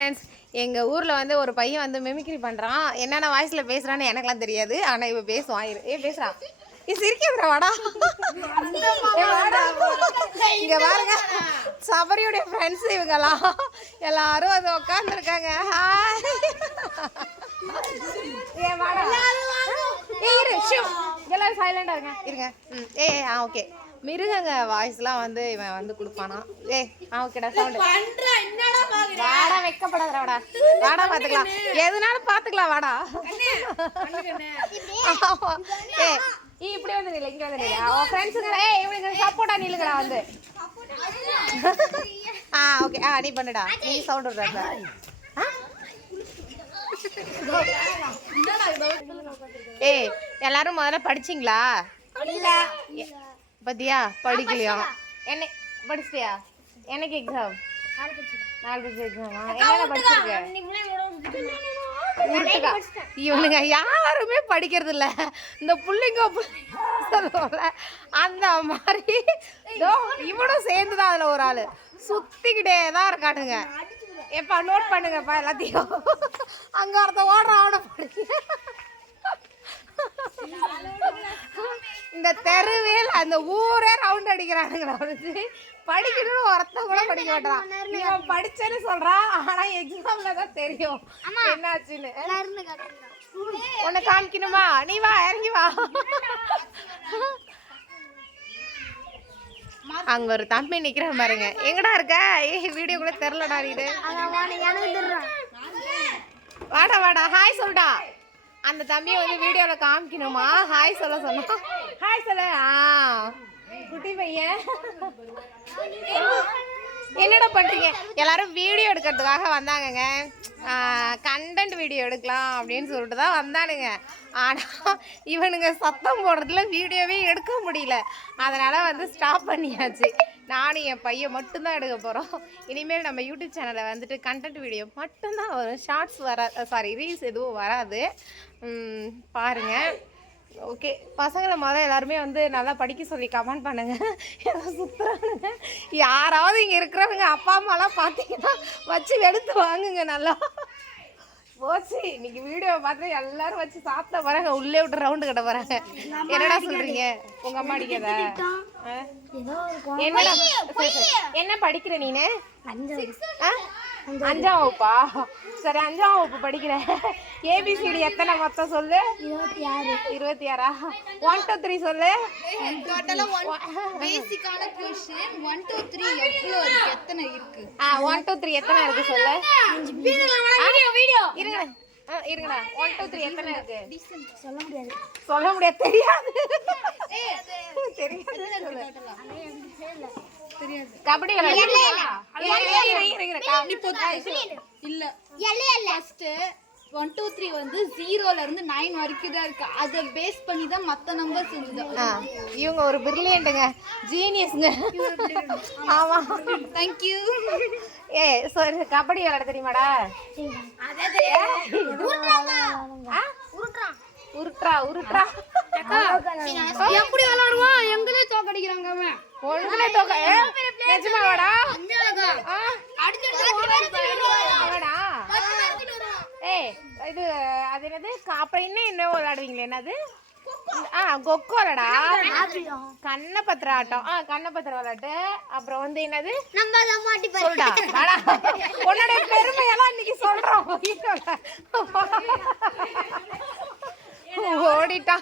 Friends, எங்கள் ஊரில் வந்து ஒரு பையன் வந்து மிமிக்ரி பண்ணுறான். என்னென்ன வாய்ஸில் பேசுகிறான்னு எனக்குலாம் தெரியாது. ஆனால் இவன் பேசுவான். பேசுகிறான். சிரிக்கிறா வாடா. இங்கே பாருங்க, சபரியுடைய ஃப்ரெண்ட்ஸ் இவங்கெல்லாம் எல்லாரும் வந்து உட்காந்துருக்காங்க. எல்லாரும் சைலண்டாக இருங்க இருங்க. ஓகே. மிருகங்க வாய்ஸ்லாம் வந்து இவன் வந்து கொடுப்பானா. ஓகேடா. சவுண்டு வாடா, வைக்கப்படாதடா. வாடா, பார்த்துக்கலாம். எதுனாலும் பார்த்துக்கலாம். வாடா. இப்படி வந்து நில்ல, இங்கே வந்து நில்ல. அவன் ஃப்ரெண்ட்ஸுங்க இவனுக்கு சப்போர்ட்டா நில்லுங்கடா வந்து. ஓகே. நீ பண்ணுடா. நீ சவுண்ட் விடுறா. எல்லாரும் முதல்ல படிச்சிங்களா? பத்தியா படிக்கலையா? என்ன படிச்சிட்டியா? எனக்கு எக்ஸாம் 4 எக்ஸாமா? என்னென்ன படிச்சிருக்க? இவனுங்க யாருமே படிக்கிறது இல்ல. இந்த புள்ளிங்க சொல்லுவோம்ல, அந்த மாதிரி இவனும் சேர்ந்துதான் அதுல ஒரு ஆளு சுத்திக்கிட்டே தான் இருக்கானுங்க. எப்பா நோட் பண்ணுங்கப்பா எல்லாத்தையும். அங்க ஒருத்த ஓடுறான், அவனை படிக்க. இந்த தெருவே அந்த ஊரே ரவுண்ட் அடிக்கிறானுங்களா அவனுக்கு. படிக்கணும்னு ஒருத்தன் கூட படிக்க மாட்டான். இவன் படிச்சேன்னு சொல்றான், ஆனா எக்ஸாம்ல தான் தெரியும் என்னாச்சுன்னு. உன்னை காமிக்கணுமா? நீ வா, இறங்கி வா. அங்க ஒரு தம்பி நிக்கிறான் பாருங்க. எங்கடா இருக்க? வீடியோ கூட தெரியலடா. இது வாடா வாடா, ஹாய் சொல்டா. அந்த தம்பியை வந்து வீடியோவில் காமிக்கணுமா? ஹாய் சொல்ல சொன்னோம். ஹாய் சொல்ல. குட்டி பையன் என்னடா பண்ணுறீங்க? எல்லாரும் வீடியோ எடுக்கிறதுக்காக வந்தாங்கங்க. கண்டென்ட் வீடியோ எடுக்கலாம் அப்படின்னு சொல்லிட்டு தான் வந்தானுங்க. ஆனால் இவனுங்க சத்தம் போடுறதுல வீடியோவே எடுக்க முடியல. அதனால் வந்து ஸ்டாப் பண்ணியாச்சு. நானும் என் பையன் மட்டும்தான் எடுக்க போகிறோம். இனிமேல் நம்ம யூடியூப் சேனலில் வந்துட்டு கண்டென்ட் வீடியோ மட்டும்தான் வரும். ஷார்ட்ஸ் ரீல்ஸ் எதுவும் வராது. பாருங்கள். ஓகே. பசங்களை முதல்ல எல்லாருமே வந்து நல்லா படிக்க சொல்லி கமெண்ட் பண்ணுங்க. ஏதோ சுற்றுறானுங்க. யாராவது இங்கே இருக்கிறவங்க அப்பா அம்மாலாம் பார்த்தீங்கன்னா வச்சு எடுத்து வாங்குங்க. நல்லா போச்சு. இன்னைக்கு வீடியோ பார்த்து எல்லாரும் வச்சு சாப்பிட போறாங்க. உள்ளே விட்டு ரவுண்டு கட்ட போறாங்க. என்னடா சொல்றீங்க? உங்க அம்மா அடிக்காதா? என்னடா என்ன படிக்கிற நீனு? 5ஆம் வகுப்பா? சரி, 5ஆம் வகுப்பு படிக்கிறேன். ஏபிசிடி எத்தனை மொத்தம் சொல்லு? 26. 1 2 3 சொல்லு. பேசிக்கான क्वेश्चन 1 2 3 எவ்வளவு இருக்கு? எத்தனை இருக்கு? 1 2 3 எத்தனை இருக்கு சொல்லு. வீடியோ இருங்க இருங்கடா. 1 2 3 எத்தனை இருக்கு? சொல்ல முடியாது. தெரியாது. கபடி ஃபர்ஸ்ட் 1 2 3 வந்து 0ல இருந்து 9 வரைக்கும் தான் இருக்கு. அதை பேஸ் பண்ணி தான் மத்த நம்பர் செஞ்சது. இவங்க ஒரு பிரில்லியன்ட்ங்க, ஜீனியஸ்ங்க. ஆமா, थैंक यू. சரி, கபடி விளையாட தெரியுமாடா? உருட்றா எப்படி விளையாடுவான்? எங்களே தோக்கடிக்கிறாங்க அவன். ஒண்ணுல தோக்க. நிஜமாவாடா? இது அது என்னது? அப்புறம் இன்னும் விளையாடுவீங்களே, என்னது? கொக்கோ விளையாடா, கண்ணப்பத்திர ஆட்டம், கண்ணப்பத்திர விளையாட்டு. அப்புறம் வந்து என்னது சொல்டா. உன்னுடைய பெருமையெல்லாம் இன்னைக்கு சொல்றோம். ஓடிட்டா.